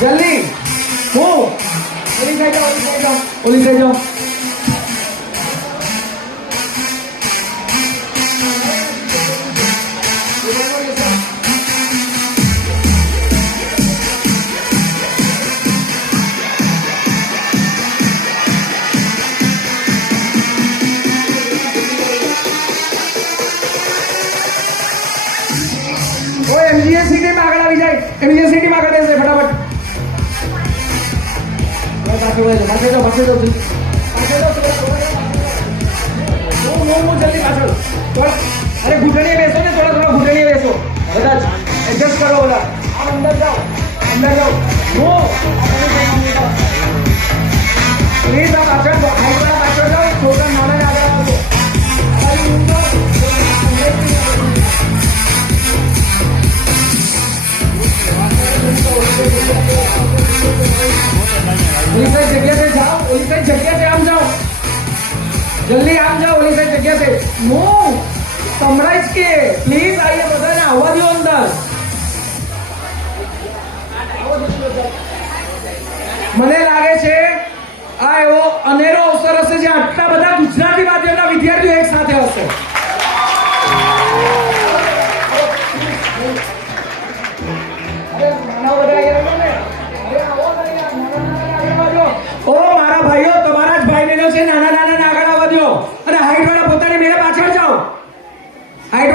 જલ્દી હું ઓલી સાઈડ જાઓ ઓલી સાઈડ જાઓ MGS સિટી માં આગળ આવી જાય MGS સિટી માં આગળ બેસે ફટાફટ પાછળ જાઓ જલ્દી પાછળ અરે ઘૂંટણીએ બેસો ને થોડા ઘૂંટણીએ બેસો બધા એડજસ્ટ કરો બધા અંદર જાઓ પ્લીઝ આ પાછળ જાઓ છોકરા નાના આગળ આવજો जगह से जाओ ओली साइड जगह से आम जाओ जल्दी आम जाओ ओली साइड जगह से नो समराइज के प्लीज आइए बधाने આવવા દો અંદર મને લાગે છે આ એવો અનેરો અવસર હશે જે આટલા બધા ગુજરાતી માધ્યમના વિદ્યાર્થીઓ એક સાથે હશે અરે માનવ